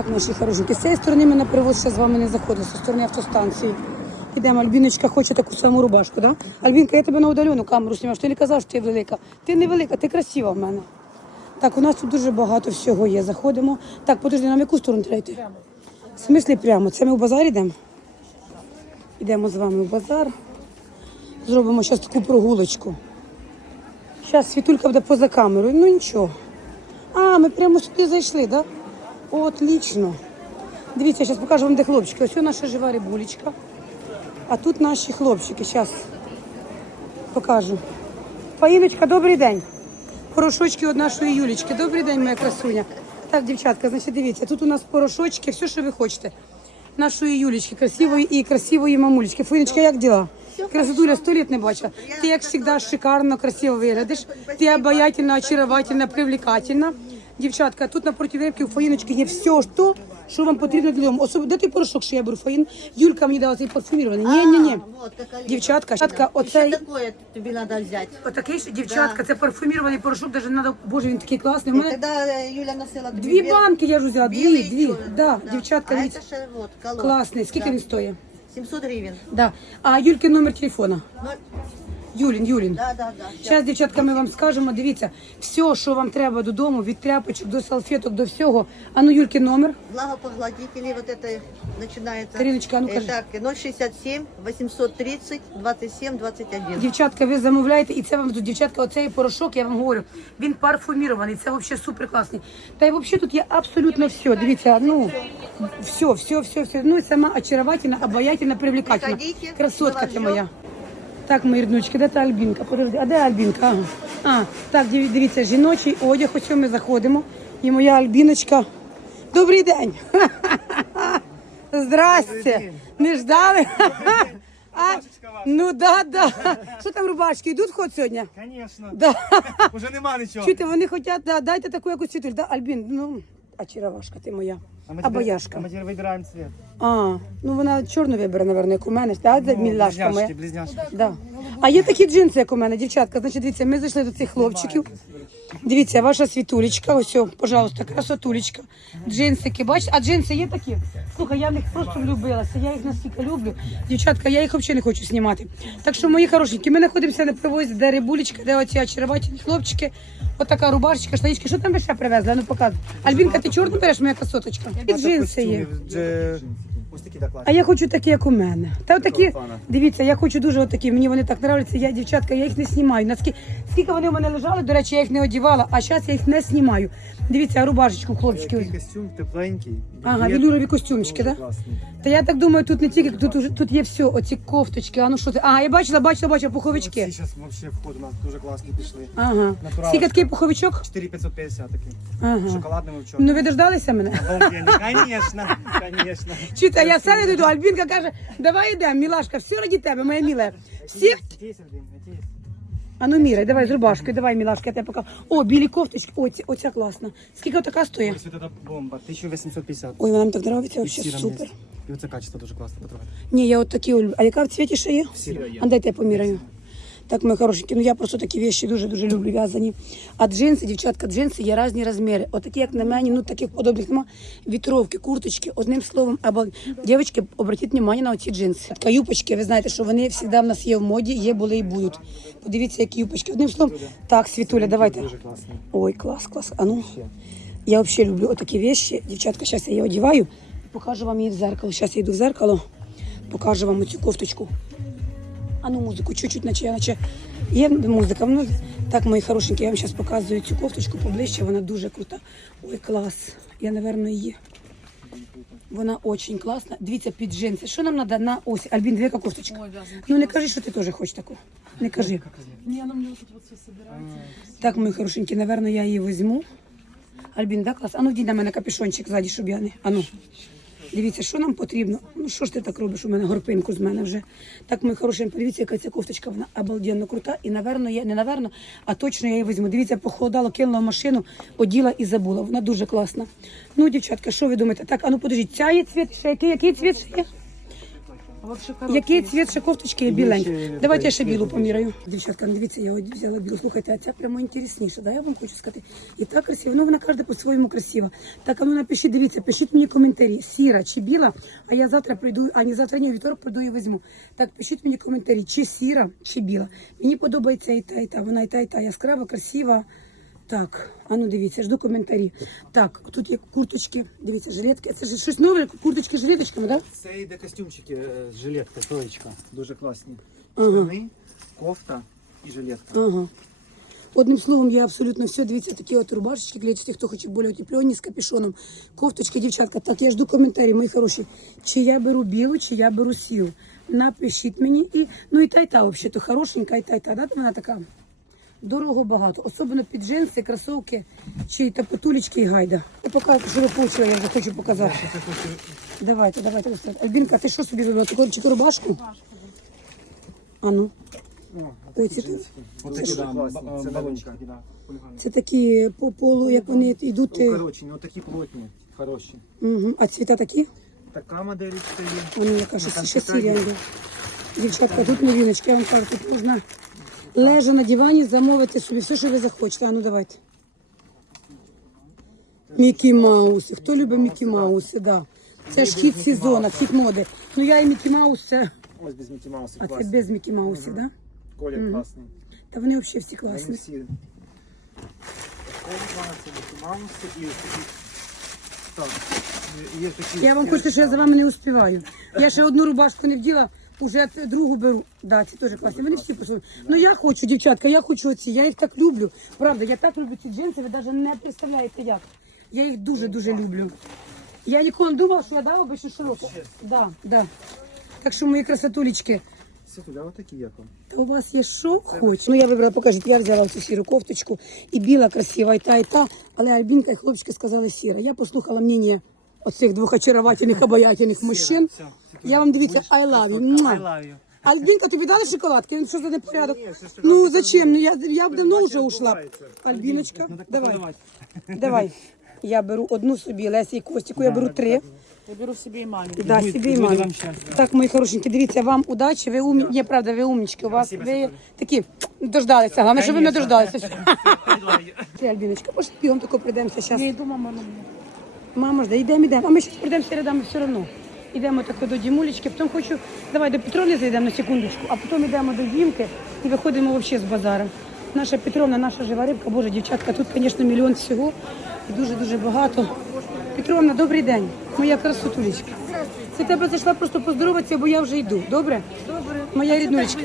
Так, наші хорошенькі. З цієї сторони мене привоз ще з вами не заходить, зі сторони автостанції. Ідемо, Альбіночка хоче таку саму рубашку, да? Альбінка, я тебе на удалену камеру знімаю, що ти не казав, що ти велика. Ти не велика, ти красива в мене. Так, у нас тут дуже багато всього є. Заходимо. Так, подожди, нам яку сторону треба йти? В смислі прямо. Це ми в базар йдемо? Йдемо з вами в базар. Зробимо зараз таку прогулочку. Зараз світулька буде поза камерою. Ну нічого. А, ми прямо сюди зайшли, так? Да? Отлично. Дивіться, зараз покажу вам, де хлопчики. Ось наша жива рибулечка. А тут наші хлопчики. Зараз покажу. Фаїночка, добрий день. Порошочки від нашої Юлічки. Добрий день, моя красуня. Так, дівчатка, значить, дивіться, тут у нас порошочки, все, що ви хочете. Нашої Юлічки, красивої і красивої мамулечки. Фаїночка, як діла? Красотуля сто лет не бачила. Ти, як завжди, шикарно, красиво виглядиш. Ти обаятельна, очаровательна, привлекательна. Дівчатка, тут напроти рибки у Фаїночки є все, що, що вам потрібно для дому. Особливо, де той порошок, що я беру, Фаїн? Юлька мені дала цей парфюмірований. Ні, ні, ні. Вот, такая Дівчатка, дівчатка, Еще оцей... такое тебе надо взять. Отакий ж, дівчатка, це парфюмірований порошок, даже не треба, боже, він такий класний. У И мене тогда э, Юля носила дві бел- банки я ж взяла, дві, белый и дві. чёрный. Да, дівчатка, а дивіться. это же вот, колор. Класний. Скільки Да. він стоїть? 700 гривен. Да. А Юльки номер телефона? Ну, Юлін, Юлін. да, да, да. щас. Зараз, дівчатка, ми вам скажемо, дивіться, все, що вам треба додому, від тряпочок до салфеток, до всього. А ну, Юльки номер. Влагопоглотители, вот это начинается. Кариночка, а ну Э, кажи. Так, 067 830 27 21. Дівчатка, ви замовляєте, і це вам тут, дівчатка, оцей порошок, я вам говорю, він парфумірований, це взагалі супер класний. Та й взагалі тут є абсолютно все. Дивіться, ну, все, все, все, все. Ну, і сама очаровательна, обаятельна, привлекательна. Приходите, Красотка мы ти вас моя. Так, мої ріднучки, де та Альбінка? Подожди, а де Альбінка? Ага. А, так, дивіться, жіночий одяг, ось ми заходимо. І моя Альбіночка. Добрий день. Здрасте. Не ждали? А, ну да, да. Що там рубашки? Йдуть ход сьогодні? Конечно. Да. Уже нема нічого. Чуєте, вони хочуть, да, дайте таку якусь світуль. Да, Альбін, ну, очаровашка ти моя. А ми Або яшка. а Ми тепер вибираємо цвет. А, ну вона чорну вибере, мабуть, як у мене. Та Ну, близняшки, близняшки. Да. А є такі джинси, як у мене, дівчатка. Значить, дивіться, ми зайшли до цих хлопчиків. Дивіться, ваша світулечка, ось, о, пожалуйста, красотулечка. Джинсики, бачите? А джинси є такі? Слухай, я в них просто влюбилася. Я їх настільки люблю. Дівчатка, я їх взагалі не хочу знімати. Так що, мої хорошенькі, ми знаходимося на привозі, де рибулечка, де оці очаровательні хлопчики. Отака рубашечка, штанички. Що там ви ще привезли? Ну показуй. Альбінка, ти чорну береш, моя красоточка? І джинси є. Ось такі так А я хочу такі, як у мене. Та такі, Фана. дивіться, я хочу дуже отакі. Мені вони так нравляться. Я дівчатка, я їх не знімаю. Наскільки скільки вони у мене лежали, до речі, я їх не одівала, а зараз я їх не знімаю. Дивіться, рубашечку, хлопчики. Такий костюм тепленький. Ага, Є- велюрові костюмчики, Дуже да? класний. Та я так думаю, тут не тільки тут уже тут є все, оці кофточки. А ну що ти? А, я бачила, бачила, бачила пуховички. Ці зараз вообще вход у нас дуже класні пішли. Ага. Натуралочка. Скільки такий пуховичок? 4550 такий. Ага. Шоколадними в. Ну ви дождалися мене? Обалденно. Конечно, конечно. Чуєте, а я все не дойду. Альбінка каже, давай йдемо, мілашка, все раді тебе, моя міле. Всі Є, є. А ну мірай, давай з рубашкою, давай, мілашка, я тебе покажу. О, білі кофточки, о, ці- оця класна. Скільки така стоїть? Ось це бомба. 1850. Ой, вона мені так подобається, взагалі супер. є. І оце качество дуже класне потрохи. Ні, я от такі люблю. А яка в цвіті ще є? Сіра. А дайте я поміряю. Так, мої хорошенькі, ну я просто такі вещі дуже-дуже люблю в'язані. А джинси, дівчатка, джинси є різні розміри. Отакі, як на мені, ну таких подобних нема. Вітровки, курточки, одним словом, або дівчатки, обратіть увагу на оці джинси. Така юпочки, ви знаєте, що вони завжди в нас є в моді, є, були і будуть. Подивіться, які юпочки. Одним словом, так, Світуля, давайте. Ой, клас, клас. А ну, я взагалі люблю отакі вещи. Дівчатка, зараз я її одіваю покажу вам її в зеркало. Зараз я йду в зеркало, покажу вам оцю кофточку. А ну музику, чуть-чуть, наче я наче є музика. Ну, так, мої хорошенькі, я вам зараз показую цю кофточку поближче, вона дуже крута. Ой, клас. Я, напевно, її. Вона дуже класна. Дивіться, під джинси. Що нам треба на ось? Альбін, дві кофточка. Ну не кажи, що ти теж хочеш таку. Не кажи. Так, мої хорошенькі, напевно, я її візьму. Альбін, да, клас? А ну вдій на мене капюшончик ззаді, щоб я не. А ну. Дивіться, що нам потрібно. Ну що ж ти так робиш? У мене горпинку з мене вже. Так, ми хороші, подивіться, яка ця кофточка, вона обалденно крута. І, наверно, я не наверно, а точно я її візьму. Дивіться, похолодало, кинула в машину, оділа і забула. Вона дуже класна. Ну, дівчатка, що ви думаєте? Так, а ну подождіть, ця є цвіт, ще який, який цвіт ще є? Який цвіт ще кофточки є ще Давайте я ще білу поміряю. Дівчатка, дивіться, я взяла білу. Слухайте, а ця прямо інтересніша, да? я вам хочу сказати. І так красиво, ну вона кожна по-своєму красива. Так, а ну напишіть, дивіться, пишіть мені коментарі, сіра чи біла, а я завтра прийду, а не завтра, ні, вівторок прийду і візьму. Так, пишіть мені коментарі, чи сіра, чи біла. Мені подобається і та, і та, вона і та, і та, яскрава, красива. Так, а ну дивіться, жду коментарі. Так, тут є курточки, дивіться, жилетки. Це ж щось нове, курточки з жилеточками, так? Да? Це йде костюмчики, е, жилетка, троєчка. Дуже класні. Ага. Штани, кофта і жилетка. Ага. Одним словом, я абсолютно все. Дивіться, такі от рубашечки клетчаті, хто хоче більш утеплені з капюшоном. Кофточки, дівчатка. Так, я жду коментарі, мої хороші. Чи я беру білу, чи я беру сіру. Напишіть мені. І, ну і та, і та, взагалі, хорошенька, і та, і та. Да? Вона така дорого багато. Особливо під джинси, кросовки, чи та потулечки і гайда. Я покажу, що ви получила, я вже хочу показати. Давайте, давайте. Альбінка, ти що собі вибрала? Таку чи рубашку? А ну. О, Ой, такі ці- це е, Це хулігани. Це такі по полу, як вони йдуть. Ну, коротше, ну такі плотні, хороші. Угу. А цвіта такі? Така моделечка є. Вони яка ще, Ну, ще там сіря. Дівчатка, тут новіночки, я вам кажу, тут можна лежа на дивані, замовити собі все, що ви захочете. А ну давайте. Мікі Мауси. Хто любить Мікі Мауси, да. Це ж хід сезону, хід моди. Ну я і Мікі Маус, це, Ось без Мікі Мауса а це без Мікі Маусів, да? Колір класний. Та вони взагалі всі Вони класні. всі. Класний, Мікі Мауси і ось такі. Так, є такі. Я вам хочу, що я за вами не успіваю. Я ще одну рубашку не вділа, уже другу беру. Да, ці теж класні. Вони всі посують. Ну я хочу, дівчатка, я хочу оці. Я їх так люблю. Правда, я так люблю ці джинси, ви навіть не представляєте як. Я їх дуже-дуже люблю. Я ніколи не думала, що я дала би ще широко. Да, да. Так що мої красотулечки. Світуля, отакі як вам. Та у вас є що хоч. Ну я вибрала, покажіть, я взяла цю сіру кофточку, і біла красива, і та, і та, але Альбінка і хлопчики сказали сіра. Я послухала мнення оцих двох очаровательних, обаятельних мужчин. Все, Я вам дивіться, I love you. I love you. Альбінка, тобі дали шоколадки? Ну, Що за непорядок? Ні, це ж Ну зачем? Ну я, я б давно вже ушла. Альбіночка, Ну давай. Давай. Я беру одну собі, Лесі і Костіку, я беру три. Я беру себе и маме. Да, собі і мамі. вам щастя. Так, мої хорошенькі, дивіться, вам удачі, ви умні. Ні, правда, ви умнічки. У вас ви такі дождалися. Головне, що ви не дождалися. Ти, Альбіночка, пошли, бігом тако прийдемося зараз. Я иду, мама, на. Мама жде, йдемо, йдемо. А ми зараз прийдемо рядами все одно. Йдемо так до Дімулечки, потім хочу, давай до Петровни зайдемо на секундочку, а потім йдемо до Дімки і виходимо взагалі з базару. Наша Петровна, наша жива рибка, боже, дівчатка, тут, звісно, мільйон всього і дуже-дуже багато. Петровна, добрий день, моя красотулечка. Це тебе зайшла просто поздороватися, бо я вже йду. Добре? Добре. Моя А що ріднулечка.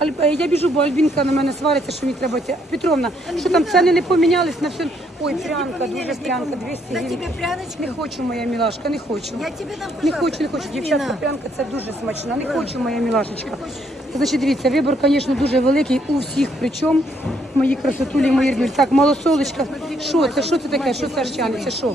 Аль- е, Я біжу, бо Альбінка на мене свариться, що мені треба йти. Петровна, що там ціни не помінялись на все. Ой, прянка, дуже прянка, 200 На гривень. тебе пряночка? Не хочу, моя мілашка, не хочу. Я тебе дам, Не пожалуйста. хочу, не хочу. Дівчатка, прянка це дуже смачно. Не хочу, моя мілашечка. Значить, дивіться, вибір, звісно, дуже великий у всіх. Причому мої красотулі, мої ріднулі. Так, малосолочка. Що це? Що це таке? Що це арчани? Це що?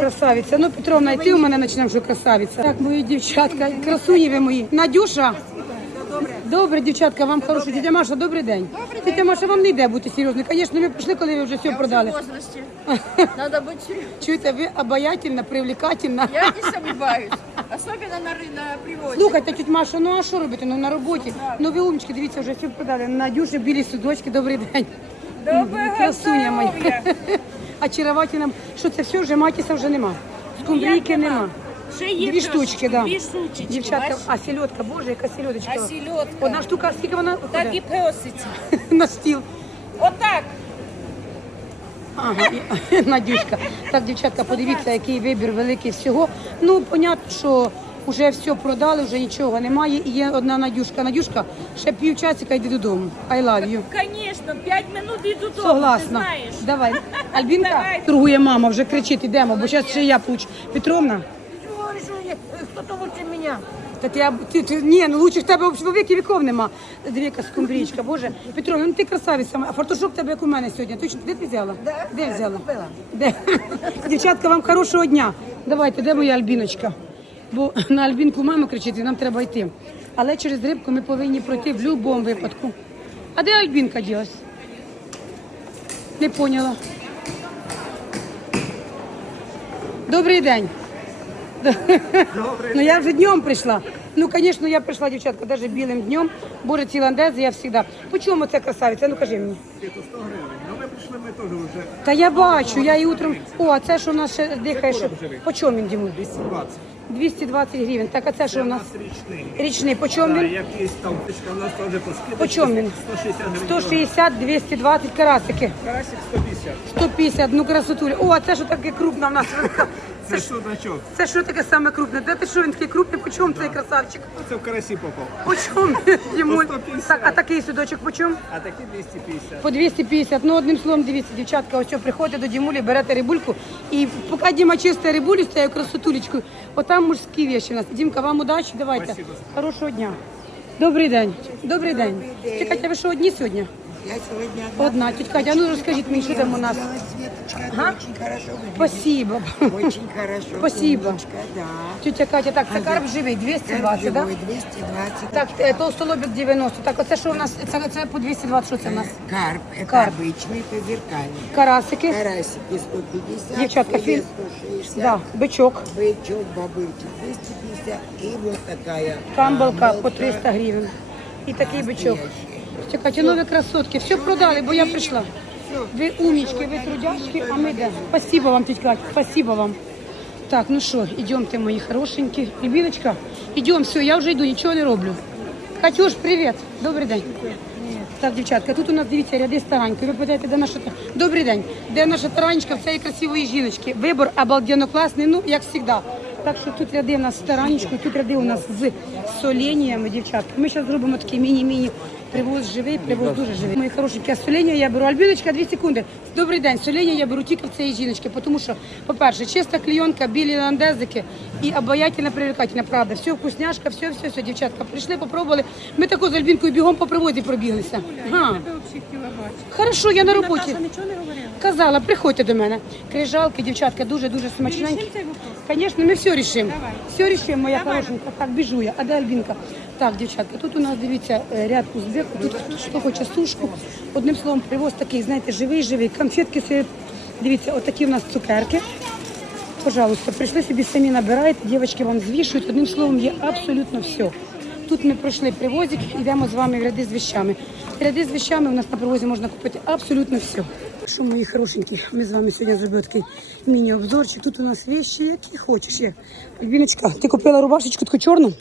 Красавиця. Ну, Петровна, і ти у мене почнемо, що красавиця. Так, мої дівчатка, красуні ви мої. Надюша. Добре, дівчатка, вам хорошо. Тетя Маша, добрий день. Тетя Маша, вам не йде бути серйозною. Звісно, ви пішли, коли ви вже все продали. в возрасте. Надо быть серьезным. Чуєте, ви обаятельна, привлекательна. Я не сомневаюсь. Особенно на, ры- на привозе. Слухайте, тетя Маша, ну а що робити? Ну на роботі. Ну ви умнички, дивіться, вже все продали. Надюша, білі судочки, добрий день. Доброго Красуня моя. здоров'я. Очаровательна. Що це все, вже матіса вже нема. Скумбрійки нема. Ще є Дві трошки, штучки, да. Дві штучки. Дівчатка, бачиш? а сельодка, боже, яка сельодочка. А сельодка? Одна штука, скільки вона Так і виходить? на стіл. Отак. Ага, і- Надюшка. Так, дівчатка, подивіться, який вибір великий всього. Ну, понятно, що вже все продали, вже нічого немає. І є одна Надюшка. Надюшка, ще півчасика йди додому. I love you. Конечно, п'ять минут і додому, ти знаєш. Давай. Альбінка, Давай. торгує мама, вже кричить, ідемо, бо зараз ще я получу. Петровна, Говориш, хто-то лучше мене. та ти, ти, ти, ні, ну лучше в тебе взагалі віки віков нема. Двіка скумбрічка, боже. Петровна, ну ти красавиця, а фартушок в тебе як у мене сьогодні. Точно, де ти взяла? Де взяла? Де? Дівчатка, вам хорошого дня. Давайте, де моя Альбіночка? Бо на Альбінку мама кричить, і нам треба йти. Але через рибку ми повинні пройти в будь-якому випадку. А де Альбінка ділась? Не поняла. Добрий день. Ну я вже днем прийшла. Ну, звісно, я прийшла, дівчатка, навіть білим днем. Боже, ці ландези я завжди. По чому це красавиця? Ну кажи мені. Это 100 гривень. Ну ми прийшли, ми теж вже Та я бачу, я і утром. О, а це що у нас ще дихає? Що... По чому він Дімуль? 220. 220 гривень. Так, а це що Це у у нас? річний. Річний. По чому він? якийсь там пичка, у нас теж по скидочці. По чому він? 160 гривень. 160, 220 карасики. Карасик 150. 150, ну красотуля. О, а це що таке крупна в нас велика? Це судачок. Це що таке саме крупне? Де ти що він такий крупний? По чому цей красавчик? Це в карасі попав. По чому? 150. Так, а такий судочок по чому? А такі 250. По 250. Ну, одним словом, дивіться, дівчатка, ось що приходите до Дімулі, берете рибульку. І поки Діма чистить рибулю з цією красотулечкою, отам мужські віші у нас. Дімка, вам удачі, давайте. Спасибо. Хорошого дня. Добрий день. Добрий день. Катя, ви що одні сьогодні? Я сегодня одна. Одна. Катя, ну розкажіть мені, що там у нас? Сделать, Светочка, Ага. это очень хорошо выглядит. Спасибо. Очень хорошо. Спасибо. Умничка, да. Тетя Катя, так, це карп живий, 220, так? Да? Живой 220. Так, е, толстолобик 90. Так, оце що у нас? Це, це по 220, що це у нас? Карп. Это Карп. обычный, это зеркальный. Карасики. Карасики 150. Девчатка, филе фи- 160. Да, бичок. Бычок, бобыльчик 250. И вот такая. Камбалка камбалка. по 300 гривень. І такий бичок. Настоящий. Тетя Катя, нові красотки. Все продали, бо я прийшла. Ви умнички, ви трудяшки, а ми де? Спасибо вам, Катя, спасибо вам. Так, ну що, ідемте, мої хорошенькі. Рябіночка, ідемо, все, я вже йду, нічого не роблю. Катюш, привіт, добрий день. Так, дівчатка, тут у нас дивіться ряди стараньки. Ви питаєте, де наша добрий день, де наша таранечка в цієї красивої жіночки. Вибор обалденно класний, ну як завжди. Так що тут ряди у нас з таранечкою, тут ряди у нас з соленіями, дівчатка. Ми зараз зробимо такий міні-міні привоз живий, привоз дуже живий. Мої хорошенькі, а я беру. Альбіночка, дві секунди. Добрий день. Солення я беру тільки в цієї жіночки, тому що, по-перше, чиста клейонка, білі ландезики і обаятельна привлекательна, правда. Все вкусняшка, все, все, все, дівчатка. Прийшли, попробували. Ми таку з Альбінкою бігом по привозі пробіглися. Ага. Хорошо, я на роботі. нічого не говорила. Казала, приходьте до мене. Крижалки, дівчатка, дуже-дуже смачненькі. Звісно, ми все рішимо. Все рішимо, моя хорошенька. Так, біжу я. А де Альбінка? Так, дівчатка, тут у нас, дивіться, е, ряд узбек, тут хто хоче сушку. Одним словом, привоз такий, знаєте, живий-живий. Конфетки, це, дивіться, отакі у нас цукерки. Пожалуйста, прийшли собі самі набираєте, дівчатки вам звішують. Одним словом, є абсолютно все. Тут ми пройшли привозик, йдемо з вами в ряди з віщами. Ряди з віщами у нас на привозі можна купити абсолютно все. Що, мої хорошенькі, ми з вами сьогодні зробили такий міні-обзорчик. Тут у нас віщі, які хочеш. Альбіночка, ти купила рубашечку таку чорну?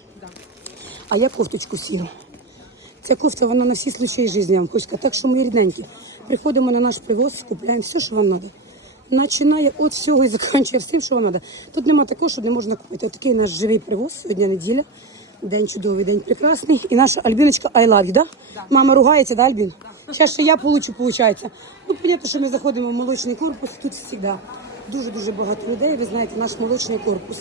А я кофточку сіру. Ця кофта, вона на всі случаї життя, вам хочу сказати. Так що, мої рідненькі, приходимо на наш привоз, купляємо все, що вам треба. Починає від всього і закінчує всім, що вам треба. Тут нема такого, що не можна купити. Отакий наш живий привоз, сьогодні неділя. День чудовий, день прекрасний. І наша Альбіночка I love you, да? Мама ругається, да, Альбін? Зараз ще я получу, виходить. Ну, понятно, що ми заходимо в молочний корпус, тут завжди дуже-дуже багато людей. Ви знаєте, наш молочний корпус.